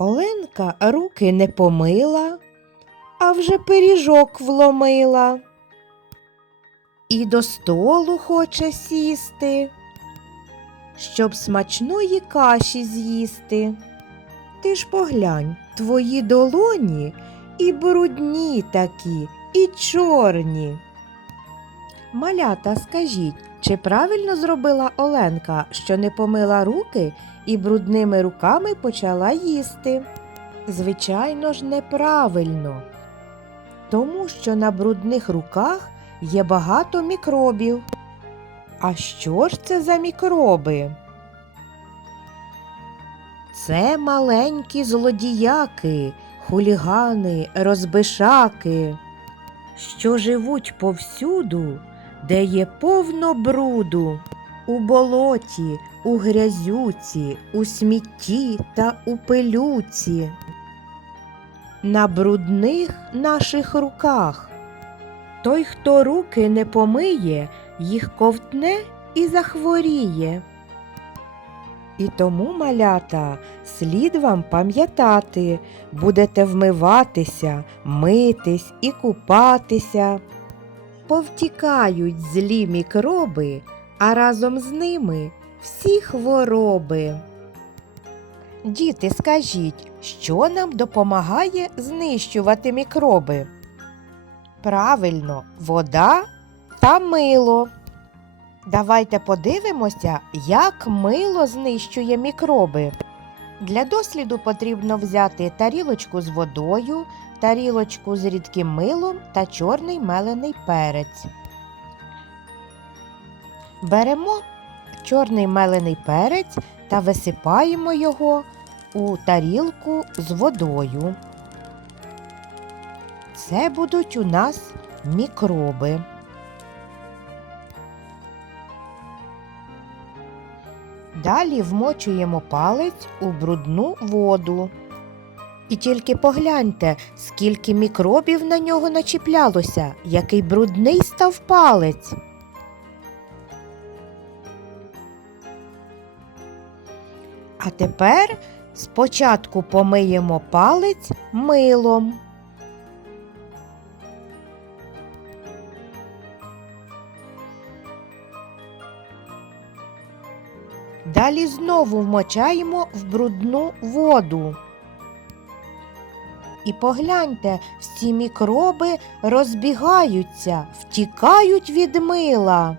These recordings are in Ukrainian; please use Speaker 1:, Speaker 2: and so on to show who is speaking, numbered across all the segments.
Speaker 1: Оленка руки не помила, а вже пиріжок вломила. І до столу хоче сісти, щоб смачної каші з'їсти. Ти ж поглянь, твої долоні і брудні такі, і чорні. Малята, скажіть, чи правильно зробила Оленка, що не помила руки і брудними руками почала їсти? Звичайно ж, неправильно. Тому що на брудних руках є багато мікробів. А що ж це за мікроби? Це маленькі злодіяки, хулігани, розбишаки, що живуть повсюду, де є повно бруду, у болоті, у грязюці, у смітті та у пилюці. На брудних наших руках. Той, хто руки не помиє, їх ковтне і захворіє. І тому, малята, слід вам пам'ятати, будете вмиватися, митись і купатися. Повтікають злі мікроби, а разом з ними всі хвороби. Діти, скажіть, що нам допомагає знищувати мікроби? Правильно, вода та мило. Давайте подивимося, як мило знищує мікроби. Для досліду потрібно взяти тарілочку з водою, тарілочку з рідким милом та чорний мелений перець. Беремо чорний мелений перець та висипаємо його у тарілку з водою. Це будуть у нас мікроби. Далі вмочуємо палець у брудну воду. І тільки погляньте, скільки мікробів на нього начіплялося, який брудний став палець. А тепер спочатку помиємо палець милом. Далі знову вмочаємо в брудну воду. І погляньте, всі мікроби розбігаються, втікають від мила.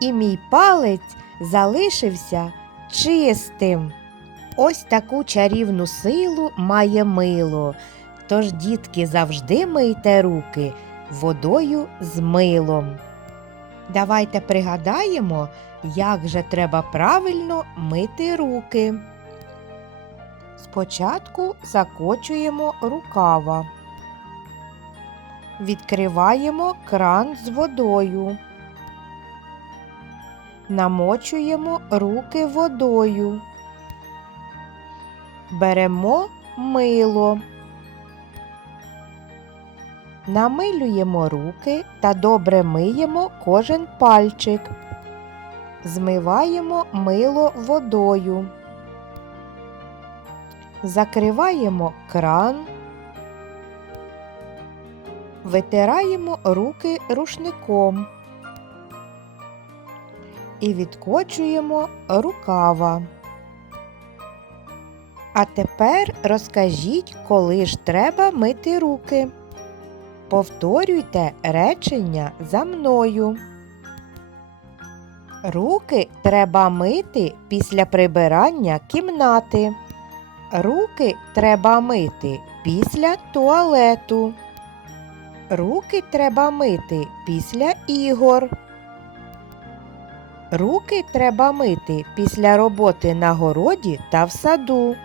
Speaker 1: І мій палець залишився чистим. Ось таку чарівну силу має мило. Тож, дітки, завжди мийте руки водою з милом. Давайте пригадаємо, як же треба правильно мити руки. Спочатку закочуємо рукава. Відкриваємо кран з водою. Намочуємо руки водою. Беремо мило. Намилюємо руки та добре миємо кожен пальчик. Змиваємо мило водою. Закриваємо кран. Витираємо руки рушником. І відкочуємо рукава. А тепер розкажіть, коли ж треба мити руки. Повторюйте речення за мною. Руки треба мити після прибирання кімнати. Руки треба мити після туалету. Руки треба мити після ігор. Руки треба мити після роботи на городі та в саду.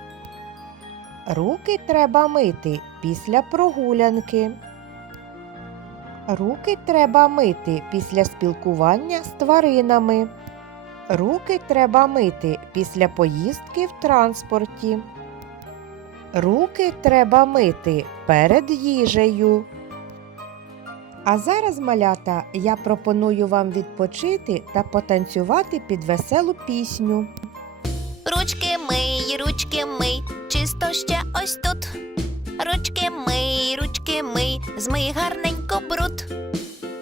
Speaker 1: Руки треба мити після прогулянки. Руки треба мити після спілкування з тваринами. Руки треба мити після поїздки в транспорті. Руки треба мити перед їжею. А зараз, малята, я пропоную вам відпочити та потанцювати під веселу пісню.
Speaker 2: Ручки мий, ручки мий, чисто ще ось тут. Ручки мий, ручки мий, змий гарненько бруд.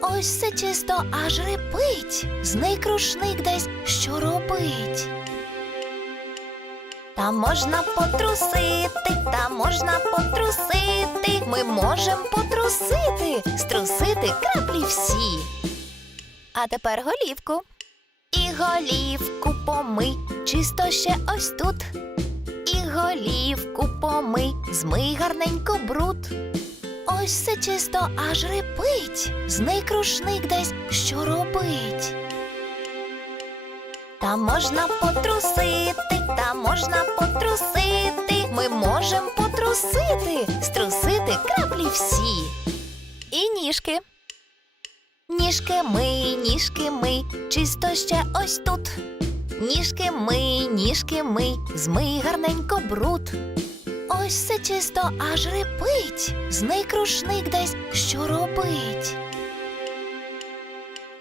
Speaker 2: Ось все чисто аж репить, зник рушник десь, що робить. Та можна потрусити, та можна потрусити. Ми можем потрусити, струсити краплі всі. А тепер голівку. І голівку помий, чисто ще ось тут. Голівку помий, змий гарненько бруд. Ось все чисто аж репить, зник рушник десь, що робить. Та можна потрусити, та можна потрусити. Ми можем потрусити, струсити краплі всі. І ніжки. Ніжки мий, ніжки мий, чисто ще ось тут. Ніжки мий, ніжки мий, змий гарненько бруд. Ось все чисто аж репить, зник рушник десь, що робить.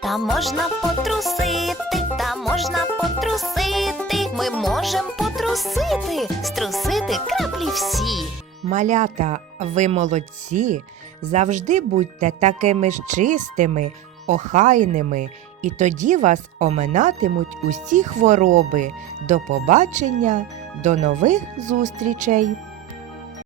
Speaker 2: Та можна потрусити, та можна потрусити. Ми можем потрусити, струсити краплі всі.
Speaker 1: Малята, ви молодці, завжди будьте такими ж чистими, охайними, і тоді вас оминатимуть усі хвороби. До побачення, до нових зустрічей!